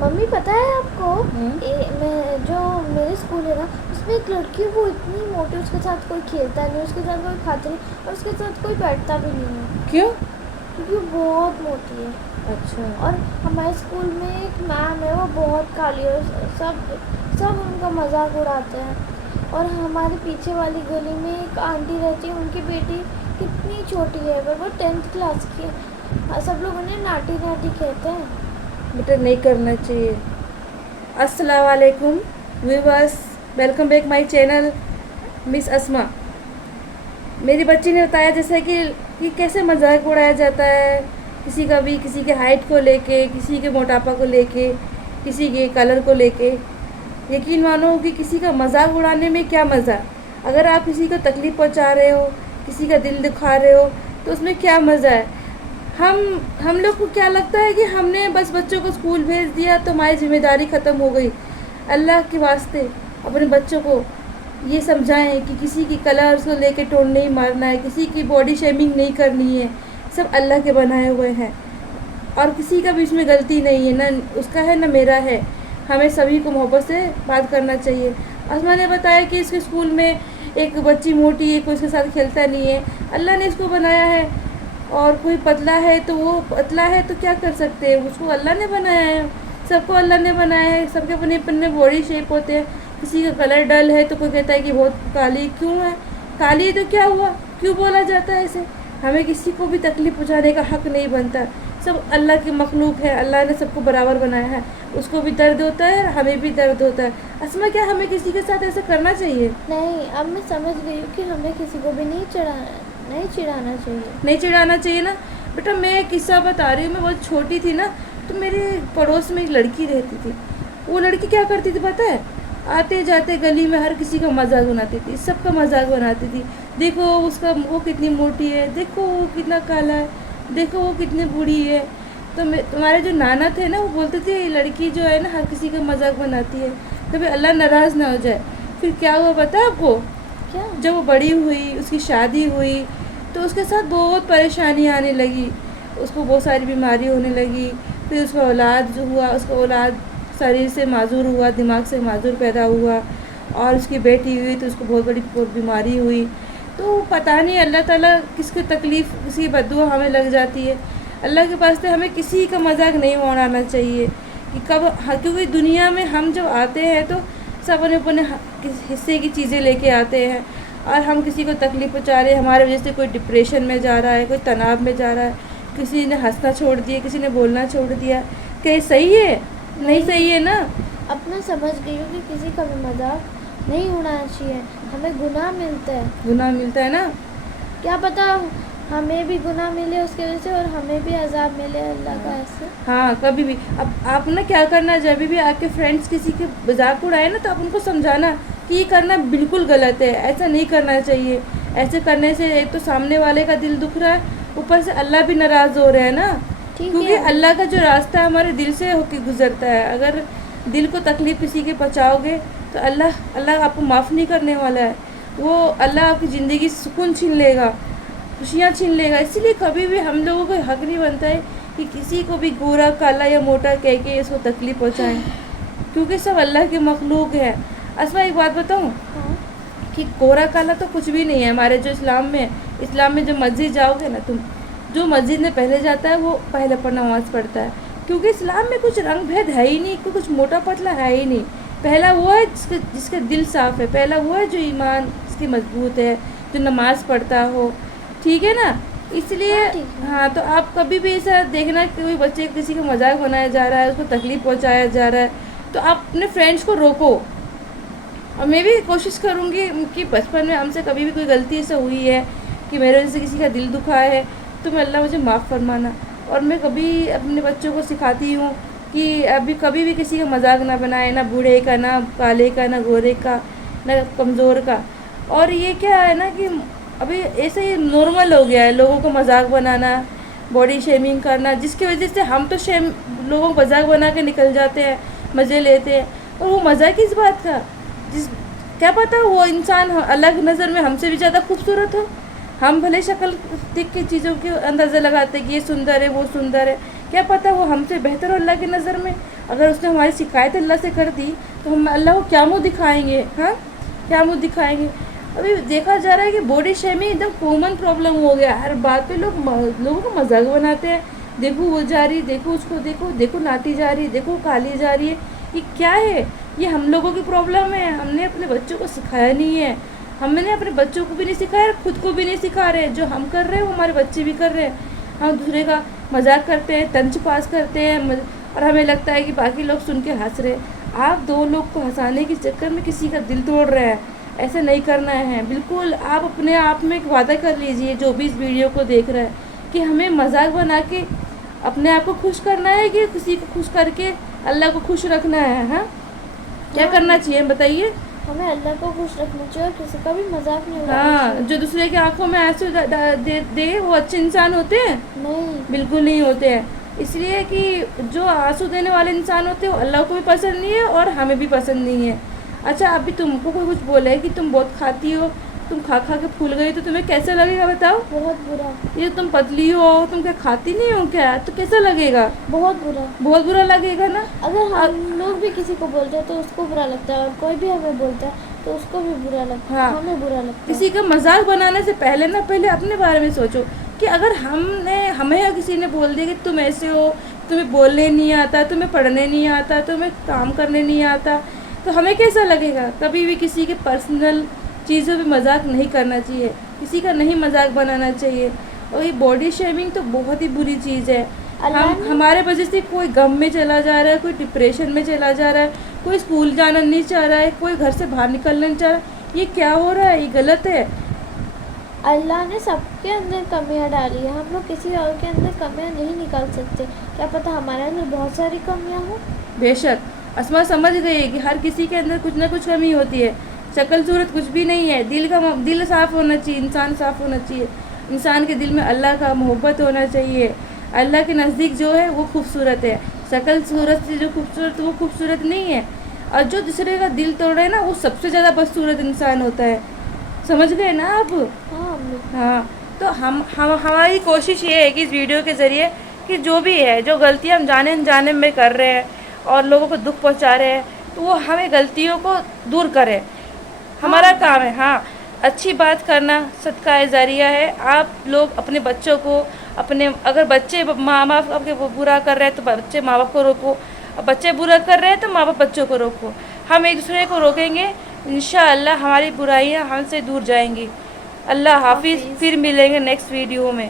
Mummy پتہ ہے آپ کو میں جو میرے اسکول ہے نا اس میں ایک لڑکی ہے، وہ اتنی موٹی، اس کے ساتھ کوئی کھیلتا نہیں، اس کے ساتھ کوئی کھاتا نہیں، اور اس کے ساتھ کوئی بیٹھتا بھی نہیں ہے کیوں؟ کیونکہ وہ بہت موٹی ہے. اچھا. اور ہمارے اسکول میں ایک میم ہے، وہ بہت کالی ہے، سب ان کا مذاق اڑاتے ہیں. اور ہمارے پیچھے والی گلی میں ایک آنٹی رہتی ہے، ان کی بیٹی کتنی چھوٹی ہے، وہ 10th کلاس کی ہے. سب لوگ انہیں ناٹی ناٹی کہتے ہیں. بیٹا نہیں کرنا چاہیے. السلام علیکم viewers, welcome back my channel miss Asma. میری بچی نے بتایا جیسے کہ کیسے مذاق اڑایا جاتا ہے کسی کا بھی، کسی کے ہائٹ کو لے کے، کسی کے موٹاپا کو لے کے، کسی کے کلر کو لے کے. یقین مانو کہ کسی کا مذاق اڑانے میں کیا مزہ. اگر آپ کسی کو تکلیف پہنچا رہے ہو، کسی کا دل دکھا رہے ہو، تو اس میں کیا مزہ ہے. ہم لوگ کو کیا لگتا ہے کہ ہم نے بس بچوں کو اسکول بھیج دیا تو ہماری ذمہ داری ختم ہو گئی. اللہ کے واسطے اپنے بچوں کو یہ سمجھائیں کہ کسی کی کلرز کو لے کے ٹون نہیں مارنا ہے، کسی کی باڈی شیمنگ نہیں کرنی ہے. سب اللہ کے بنائے ہوئے ہیں اور کسی کا بھی اس میں غلطی نہیں ہے، نہ اس کا ہے نہ میرا ہے. ہمیں سبھی کو محبت سے بات کرنا چاہیے. اسما نے بتایا کہ اس کے اسکول میں ایک بچی موٹی ہے، کوئی اس کے ساتھ کھیلتا نہیں ہے. اللہ نے اس کو بنایا ہے، اور کوئی پتلا ہے تو وہ پتلا ہے تو کیا کر سکتے ہیں، اس کو اللہ نے بنایا ہے. سب کو اللہ نے بنایا ہے، سب کے اپنے اپنے باڈی شیپ ہوتے ہیں. کسی کا کلر ڈل ہے تو کوئی کہتا ہے کہ بہت کالی کیوں ہے. کالی ہے تو کیا ہوا، کیوں بولا جاتا ہے ایسے. ہمیں کسی کو بھی تکلیف پہنچانے کا حق نہیں بنتا. سب اللہ کی مخلوق ہے، اللہ نے سب کو برابر بنایا ہے. اس کو بھی درد ہوتا ہے، ہمیں بھی درد ہوتا ہے. اسما کیا ہمیں کسی کے ساتھ ایسا کرنا چاہیے؟ نہیں، اب میں سمجھ گئی ہوں کہ ہمیں کسی کو بھی نہیں چڑھانا چاہیے. نہیں چڑھانا چاہیے نا. بیٹا میں ایک قصہ بتا رہی ہوں. میں بہت چھوٹی تھی نا، تو میرے پڑوس میں ایک لڑکی رہتی تھی. وہ لڑکی کیا کرتی تھی پتہ ہے؟ آتے جاتے گلی میں ہر کسی کا مذاق بناتی تھی، سب کا مذاق بناتی تھی. دیکھو وہ کتنی موٹی ہے، دیکھو وہ کتنا کالا ہے، دیکھو وہ کتنی بوڑھی ہے. تو تمہارے جو نانا تھے نا، وہ بولتے تھے یہ لڑکی جو ہے نا ہر کسی کا مذاق بناتی ہے، کبھی اللہ ناراض نہ ہو جائے. پھر کیا ہوا پتہ ہے آپ کو؟ کیا؟ جب وہ بڑی ہوئی، اس کی شادی ہوئی، تو اس کے ساتھ بہت پریشانی آنے لگی. اس کو بہت ساری بیماری ہونے لگی. پھر اس کا اولاد جو ہوا، اس کا اولاد شریر سے معذور ہوا، دماغ سے معذور پیدا ہوا. اور اس کی بیٹی ہوئی تو اس کو بہت بڑی بیماری ہوئی. تو پتہ نہیں اللہ تعالیٰ کس کی تکلیف، کسی کی بد دعا ہمیں لگ جاتی ہے. اللہ کے پاس سے ہمیں کسی کا مذاق نہیں اڑانا چاہیے. کہ کیونکہ دنیا میں ہم جب آتے ہیں تو سب اپنے حصے کی چیزیں لے کے آتے ہیں، اور ہم کسی کو تکلیف پہنچا رہے ہیں. ہمارے وجہ سے کوئی ڈپریشن میں جا رہا ہے، کوئی تناؤ میں جا رہا ہے، کسی نے ہنسنا چھوڑ دیا، کسی نے بولنا چھوڑ دیا. کہ یہ صحیح ہے؟ نہیں صحیح ہے نا. اپنا سمجھ گئی ہوں کہ کسی کا بھی مذاق نہیں اڑانا چاہیے. ہمیں گناہ ملتا ہے. گناہ ملتا ہے نا. کیا پتہ ہمیں بھی گناہ ملے اس کی وجہ سے، اور ہمیں بھی عذاب ملے اللہ کا ایسے. ہاں کبھی بھی. اب آپ نے کیا کرنا، جب بھی آپ کے فرینڈس کسی کے مذاق اڑائے نا، تو آپ ان کو سمجھانا کہ یہ کرنا بالکل غلط ہے، ایسا نہیں کرنا چاہیے. ایسے کرنے سے ایک تو سامنے والے کا دل دکھ رہا ہے، اوپر سے اللہ بھی ناراض ہو رہا ہے نا. کیونکہ اللہ کا جو راستہ ہمارے دل سے ہو کے گزرتا ہے. اگر دل کو تکلیف کسی کے پہنچاؤ گے تو اللہ آپ کو معاف نہیں کرنے والا ہے. وہ اللہ آپ کی زندگی سے سکون چھین لے گا، خوشیاں چھین لے گا. اسی لیے کبھی بھی ہم لوگوں کو حق نہیں بنتا ہے کہ کسی کو بھی گورا کالا یا موٹا کہہ کے اس کو تکلیف پہنچائیں، کیونکہ سب اللہ کے مخلوق ہے. اسما ایک بات بتاؤں کہ گورا کالا تو کچھ بھی نہیں ہے. ہمارے جو اسلام میں جو مسجد جاؤ گے نا تم، جو مسجد میں پہلے جاتا ہے وہ پہلے پر نماز پڑھتا ہے. کیونکہ اسلام میں کچھ رنگ بھید ہے ہی نہیں، کچھ موٹا پتلا ہے ہی نہیں. پہلا وہ ہے جس کا دل صاف ہے، پہلا وہ ہے جو ایمان اس کی مضبوط ہے، جو نماز پڑھتا ہو. ٹھیک ہے نا. اس لیے ہاں، تو آپ کبھی بھی ایسا دیکھنا کہ کوئی بچے کسی کا مذاق بنایا جا رہا ہے، اس کو تکلیف پہنچایا جا رہا ہے، تو آپ اپنے فرینڈس کو روکو. اور میں بھی کوشش کروں گی کہ بچپن میں ہم سے کبھی بھی کوئی غلطی ایسا ہوئی ہے کہ میرے وجہ سے کسی کا دل دکھا ہے تو میں اللہ مجھے معاف فرمانا. اور میں کبھی اپنے بچوں کو سکھاتی ہوں کہ ابھی کبھی بھی کسی کا مذاق نہ بنائے، نہ بوڑھے کا، نہ کالے کا، نہ گورے کا، نہ کمزور کا. اور یہ کیا ہے نا کہ ابھی ایسے ہی نارمل ہو گیا ہے لوگوں کو مذاق بنانا، باڈی شیمنگ کرنا، جس کی وجہ سے ہم تو لوگوں کو مذاق بنا کے نکل جاتے ہیں، مزے لیتے ہیں. اور وہ مزہ کس بات کا؟ کیا پتہ وہ انسان الگ نظر میں ہم سے بھی زیادہ خوبصورت ہو. ہم بھلے شکل دیکھ کے چیزوں کے اندازہ لگاتے کہ یہ سندر ہے، وہ سندر ہے. کیا پتہ وہ ہم سے بہتر ہو اللہ کی نظر میں. اگر اس نے ہماری شکایت اللہ سے کر دی تو ہم اللہ کو کیا منہ دکھائیں گے؟ ہاں کیا منہ دکھائیں گے؟ ابھی دیکھا جا رہا ہے کہ باڈی شیمنگ ایک دم کامن پرابلم ہو گیا. ہر بات پہ لوگوں کو مذاق بناتے ہیں. دیکھو وہ جا رہی, دیکھو اس کو, دیکھو ناٹی جا رہی, دیکھو کالی جا رہی ہے. یہ کیا ہے؟ یہ ہم لوگوں کی پرابلم ہے. ہم نے اپنے بچوں کو سکھایا نہیں ہے. ہم نے اپنے بچوں کو بھی نہیں سکھایا, خود کو بھی نہیں سکھا رہے. جو ہم کر رہے ہیں وہ ہمارے بچے بھی کر رہے ہیں. ہم دوسرے کا مذاق کرتے ہیں, طنز پاس کرتے ہیں, اور ہمیں لگتا ہے کہ باقی لوگ سن کے ہنس رہے. آپ دو لوگ کو ہنسانے کے چکر میں کسی کا دل توڑ رہے ہیں. ایسا نہیں کرنا ہے بالکل. آپ اپنے آپ میں ایک وعدہ کر لیجئے جو بھی اس ویڈیو کو دیکھ رہا ہے کہ ہمیں مذاق بنا کے اپنے آپ کو خوش کرنا ہے کہ کسی کو خوش کر کے اللہ کو خوش رکھنا ہے. ہاں کیا کرنا چاہیے بتائیے؟ ہمیں اللہ کو خوش رکھنا چاہیے اور کسی کا بھی مذاق نہیں اڑانا ہاں, چاہیے. جو دوسرے کی آنکھوں میں آنسو دے وہ اچھے انسان ہوتے ہیں؟ نہیں, بالکل نہیں ہوتے ہیں. اس لیے کہ جو آنسو دینے والے انسان ہوتے ہیں وہ اللہ کو بھی پسند نہیں ہے اور ہمیں بھی پسند نہیں ہے. اچھا ابھی تم کو کوئی کچھ بولے کہ تم بہت کھاتی ہو, تم کھا کے پھول گئی, تو تمہیں کیسا لگے گا بتاؤ؟ بہت برا. یہ تم پتلی ہو, تم کیا کھاتی نہیں ہو کیا, تو کیسا لگے گا؟ بہت برا. بہت برا لگے گا نا. اگر ہم لوگ بھی کسی کو بولتے ہیں تو اس کو برا لگتا ہے, اور کوئی بھی ہمیں بولتا ہے تو اس کو بھی برا لگتا ہے. ہاں, ہمیں برا لگتا ہے. کسی کا مذاق بنانے سے پہلے اپنے بارے میں سوچو کہ اگر ہمیں یا کسی نے بول دیا کہ تم ایسے ہو, تمہیں بولنے نہیں آتا, تمہیں پڑھنے نہیں آتا, تمہیں کام کرنے نہیں آتا, تو ہمیں کیسا لگے گا؟ کبھی بھی کسی کے پرسنل چیزوں پہ مذاق نہیں کرنا چاہیے, کسی کا نہیں مذاق بنانا چاہیے. اور یہ باڈی شیمنگ تو بہت ہی بری چیز ہے. ہمارے وجہ سے کوئی غم میں چلا جا رہا ہے, کوئی ڈپریشن میں چلا جا رہا ہے, کوئی اسکول جانا نہیں چاہ رہا ہے, کوئی گھر سے باہر نکلنا نہیں چاہ رہا. یہ کیا ہو رہا ہے؟ یہ غلط ہے. اللہ نے سب کے اندر کمیاں ڈالی ہیں. ہم لوگ کسی اور کے اندر کمیاں نہیں نکال سکتے. کیا پتہ ہمارے اندر بہت ساری کمیاں ہوں. بے شک اسما سمجھ گئی کہ ہر کسی کے اندر کچھ نہ کچھ کمی ہوتی ہے. شکل صورت کچھ بھی نہیں ہے. دل صاف ہونا چاہیے, انسان صاف ہونا چاہیے. انسان کے دل میں اللہ کا محبت ہونا چاہیے. اللہ کے نزدیک جو ہے وہ خوبصورت ہے. شکل صورت سے جو خوبصورت وہ خوبصورت نہیں ہے. اور جو دوسرے کا دل توڑے نا وہ سب سے زیادہ بدصورت انسان ہوتا ہے. سمجھ گئے نا آپ؟ ہاں, تو ہماری کوشش یہ ہے کہ اس ویڈیو کے ذریعے کہ جو بھی ہے, جو غلطیاں ہم جانے انجانے میں کر رہے ہیں اور لوگوں کو دکھ پہنچا رہے ہیں, تو وہ ہمیں غلطیوں کو دور کرے. ہمارا کام ہے. ہاں, اچھی بات کرنا صدقہ جاریہ ہے. آپ لوگ اپنے بچوں کو اگر بچے ماں باپ آپ کے برا کر رہے ہیں تو بچے ماں باپ کو روکو, بچے برا کر رہے ہیں تو ماں باپ بچوں کو روکو. ہم ایک دوسرے کو روکیں گے, انشاءاللہ ہماری برائیاں ہم سے دور جائیں گی. اللہ حافظ. پھر ملیں گے نیکسٹ ویڈیو میں.